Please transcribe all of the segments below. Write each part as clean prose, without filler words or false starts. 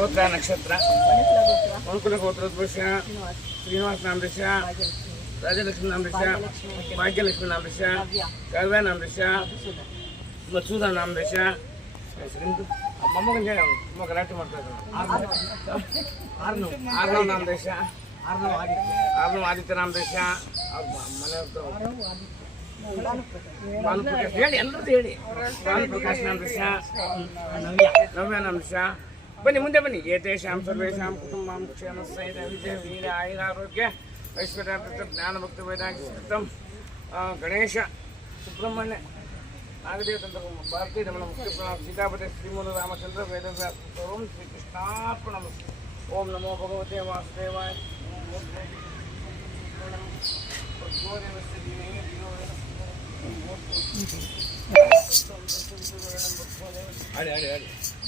ಗೋತ್ರ ನಕ್ಷತ್ರ ಮನುಕುಲ ಗೋತ್ರ ಪುರುಷ ಶ್ರೀನಿವಾಸ ನಾಮದೇಶ ರಾಜಲಕ್ಷ್ಮಿ ನಾಮದೇಶ ಭಾಗ್ಯಲಕ್ಷ್ಮಿ ನಾಮದೇಶ ಕವ್ಯ ನಾಮದೇಶ ಮತ್ಸೂದ ನಾಮದೇಶ ಮೊಮ್ಮಗನ ತುಂಬ ಗಲಾಟೆ ಮಾಡ್ತಾ ಇದ್ದಾರೆ. ಆರ್ನವ್ ನಾಮದೇಶ ಆರ್ನವ್ ಆದಿತ್ಯ ನಾಮದೇಶ ಭಾನುಪ್ರಕಾಶ್ ಹೇಳಿ ಎಲ್ಲರದ್ದು ಹೇಳಿ. ಭಾನುಪ್ರಕಾಶ್ ನಾಮದೇಶ ನವ್ಯ ನಾಮದೇಶ. ಬನ್ನಿ ಮುಂದೆ ಬನ್ನಿ. ಏತೇಷಾಂ ಸರ್ವೇಷಾಂ ಕುಟುಂಬಾಂ ಕ್ಷೇಮ ಸಹಿತ ವಿಜಯ ವೀರ ಆಯುರಾರೋಗ್ಯ ಐಶ್ವರ್ಯ ಜ್ಞಾನ ಭಕ್ತಿ ವೈರಾಗ್ಯ ಸಿದ್ಧಂ ಗಣೇಶ ಸುಬ್ರಹ್ಮಣ್ಯ ನಾಗದೇವತಂತ್ರ ಭಾರತೀಯ ರಮಣ ಮುಖ್ಯ ಪ್ರಣಾಮ ಸೀತಾಪತಿ ಶ್ರೀಮೂಲ ರಾಮಚಂದ್ರ ವೇದವ್ಯಾಸ ಓಂ ಶ್ರೀಕೃಷ್ಣಾರ್ಪಣ. ಓಂ ನಮೋ ಭಗವತೆ ವಾಸುದೇವಾಯ.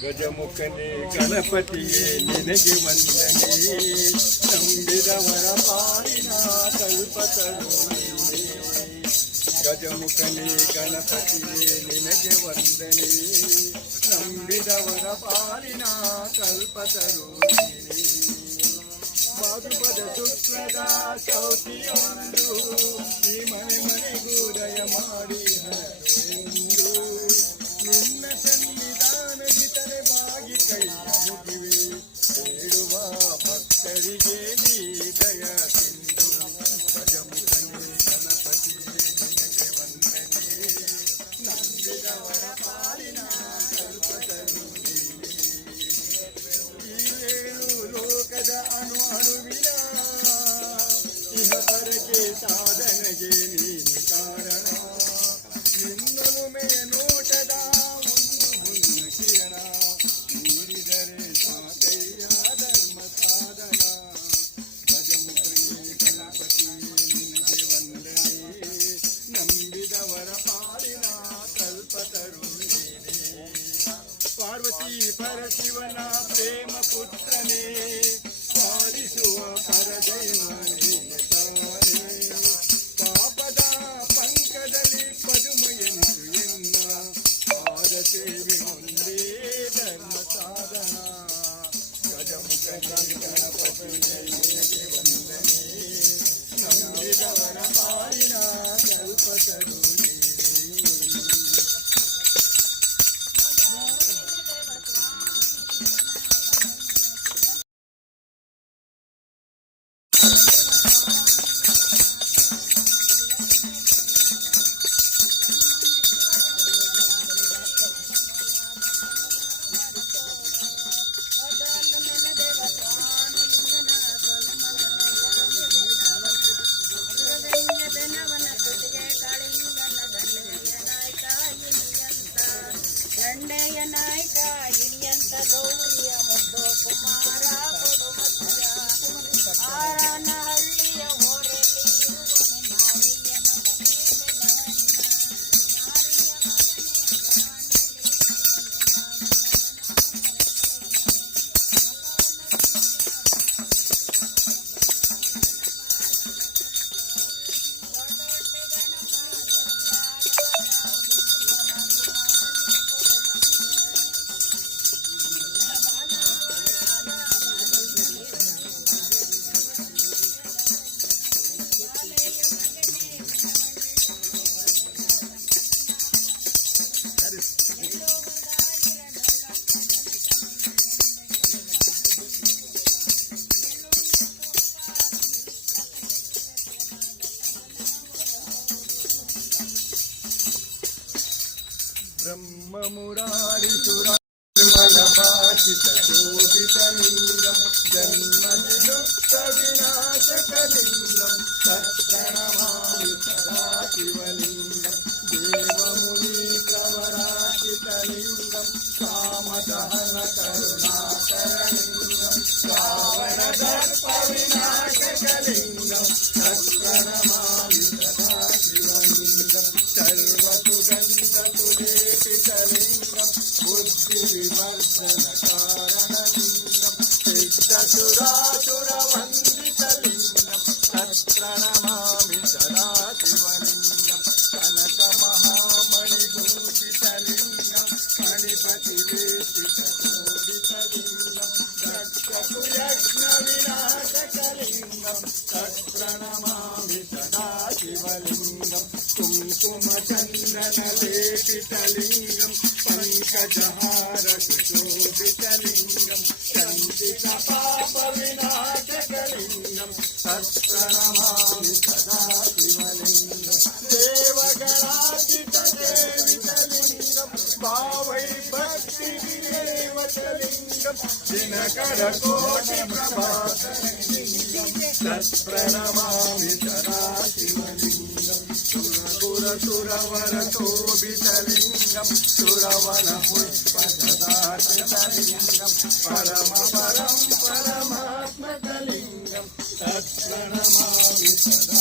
ಗಜಮುಖನೇ ಗಣಪತಿಯೇ ನಿನಗೆ ವಂದನೆ, ನಂಬಿದವರ ಪಾಲಿನ ಕಲ್ಪತರು. ಗಜಮುಖನೇ ಗಣಪತಿಯೇ ನಿನಗೆ ವಂದನೆ, ನಂಬಿದವರ ಪಾಲಿನ ಕಲ್ಪತರು. ಭಾದ್ರಪದ ಶುಕ್ಲದ ಚೌತಿಯೊಂದು ಈ ಮನೆ ಮನೆಗೂ ದಯ ಮಾಡಿ ಹರಸೆಂದು, ನಿನ್ನ ಸನ್ನಿಧಾನದಿ ತಲೆಬಾಗಿ ಕೈಯ ಮುಗಿವೆ ಬೇಡುವ ಭಕ್ತರಿಗೆ ನೀ ದಯ ತಿಂದು. ಗಜಮುಖನೇ ಗಣಪತಿಯೇ ನಿನಗೆ ವಂದನೆ, ನಂಬಿದವರ ಪಾಲಿನ ಕಲ್ಪತರು. ಈ ಲೋಕದ ಅಣುವಿನ ಇಹ ಪರಕ್ಕೆ ಸಾಧನೆಗೆ ನೀನು ಕಾರಣ. ನಿನ್ನೊಲುಮೆಯ ನೋಟದ ಒಂದು ಕಿರಣ ನೀಡಿದರೆ ಸಾಕಯ್ಯ ಧರ್ಮ ಸಾಧನ. ಗಜಮುಖನೇ ಗಣಪತಿಯೇ ನಿನಗೆ ವಂದನೆ, ನಂಬಿದವರ ಪಾಲಿನ ಕಲ್ಪತರು ನೀನೇ. ಪಾರ್ವತಿ ಪರಶಿವನ ಪ್ರೇಮ ಪುತ್ರನೇ, ಪಾಲಿಸುವ ಪರದೈವನೇ ತವನೇ. ಪಾಪದ ಪಂಕದಲ್ಲಿ ಪದುಮಯನಿಸು ಎನ್ನ, ಪಾದ ಸೇವೆ ಒಂದೇ ಧರ್ಮ ಸಾಧನ. ಗಜಮುಖನೇ ಗಣಪತಿಯೇ ನಿನಗೆ ವಂದನೆ, ನಂಬಿದವರ ಪಾಲಿನ ಕಲ್ಪತರು ನೀನೇ. ನಾಯಕ ಇಳಿಯಂತ ಗೌರಿಯ ಮುದ್ದು ಕುಮಾರ ಕೊಡು ಮಧ್ಯ ಆರನ ಹಳ್ಳಿಯ ಓರೆಯಲ್ಲಿ ಇರುವನೆ ನಾರಿಯ ಬ್ರಹ್ಮ ಮುರಾರಿ ಸುರಮಲಪಾಚಿತ ಶೋಭಿತಲಿಂಗಂ ಜನ್ಮದಿ ದುಃಖ ವಿನಾಶಕಲಿಂಗಂ ತತ್ಪ್ರಣಮಾಮಿ ಸದಾ ಶಿವಲಿಂಗಂ ದೇವಮುನಿ ಪ್ರವರಾಚಿತಲಿಂಗಂ ಕಾಮದಹನ ಕರುಣಾಕರಲಿಂಗಂ ಶ್ರಾವಣ ದರ್ಪ ವಿನಾಶಕಲಿಂಗಂ ತತ್ಪ್ರಣಮಾಮಿ ಸದಾ ಶಿವಲಿಂಗಂ ಸರ್ವಸುಗಂಧ ಸುಲೇಪಿತಲಿಂಗಂ ಬುದ್ಧಿ ವಿಮರ್ಶನ ಕಾರಣಲಿಂಗಂ ಸಿದ್ಧಸುರಾಸುರ ವಂದಿತಲಿಂಗಂ ತತ್ಪ್ರಣಮಾಮಿ ಸದಾ ಶಿವಲಿಂಗಂ ಕನಕ ಮಹಾಮಣಿಭೂಷಿತಲಿಂಗಂ ಮಣಿಪತಿ ವೇಷಿತ ಶೋಭಿತಲಿಂಗಂ तत्प्रणमामि सदा शिवलिङ्गं कुङ्कुमचन्दनलेपितलिङ्गं पङ्कजहार सुशोभितलिङ्गं चन्दितपापविनाशकलिङ्गं तत्प्रणमामि सदा शिवलिङ्गं देवगणार्चितसेवितलिङ्गं भावै भक्तिविदेवतलिङ्गं दिनकरकोटिप्रभातलिङ्गं तत्प्रणमामि सदा शिवलिङ्गं सुरसुरवरशोभितलिङ्गं सुरवनपुष्पसदाशितलिङ्गं परमपरं परमात्मकलिङ्गं तत्प्रणमामि सदा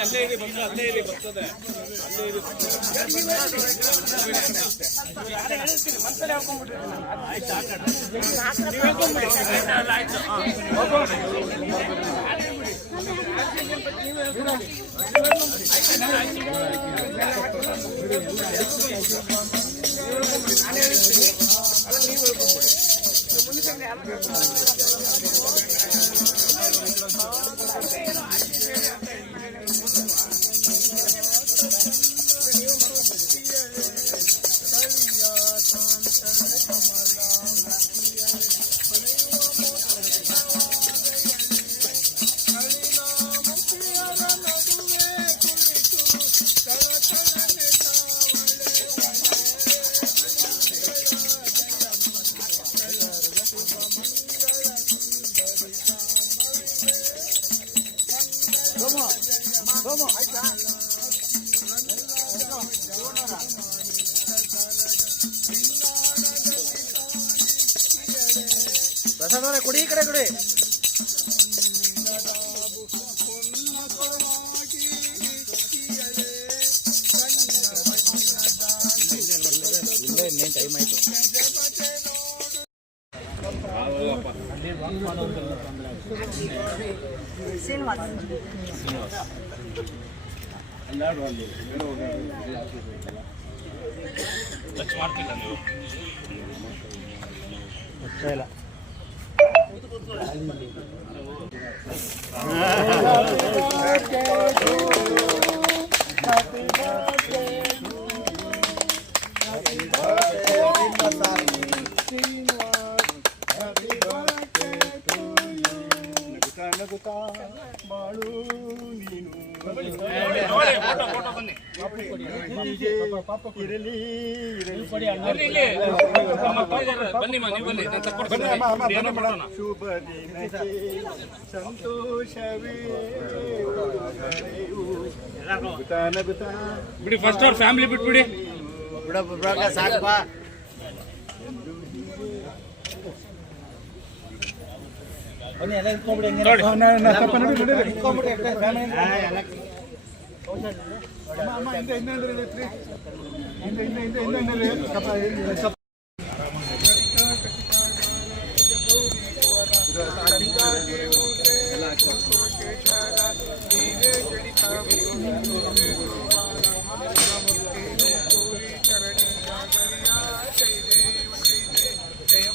ಅಲ್ಲೇ ಇದೆ ಬಂದು ಅಲ್ಲೇ ಇದೆ ಬರ್ತದೆ ಅಲ್ಲೇ ಇದೆ ಮತ್ತಲ್ಲಿ ಹಾಕೊಂಡ್ಬಿಟ್ರಿ ಆಯ್ತು ಪ್ರಸಾದ್ ಅವರೇ ಕುಡಿ ಈ ಕಡೆ ಕುಡಿ. ಇನ್ನೇನು ಟೈಮ್ ಆಯ್ತು. ಟಚ್ ಮಾಡ್ತಿಲ್ಲ ನೀವು ಇಲ್ಲ ನಗುತ್ತಾ ಬಾಳು ನೀನು ಫೋಟೋ ಬನ್ನಿ ಹೀಗೆ ಇರಲಿ ಬನ್ನಿ ನೀವು ಬನ್ನಿ ಶುಭ ದಿನಕ್ಕೆ ಸಂತೋಷವೇ ನಗುತ್ತಾ ಬಿಡಿ ಫಸ್ಟ್ ಅವ್ರ ಫ್ಯಾಮಿಲಿ ಬಿಟ್ಬಿಡಿ ಸಾಕಪ್ಪ. ಬನ್ನಿ ಎಲ್ಲ ಇಟ್ಕೊಂಡ್ಬಿಡಿ. ಜಯ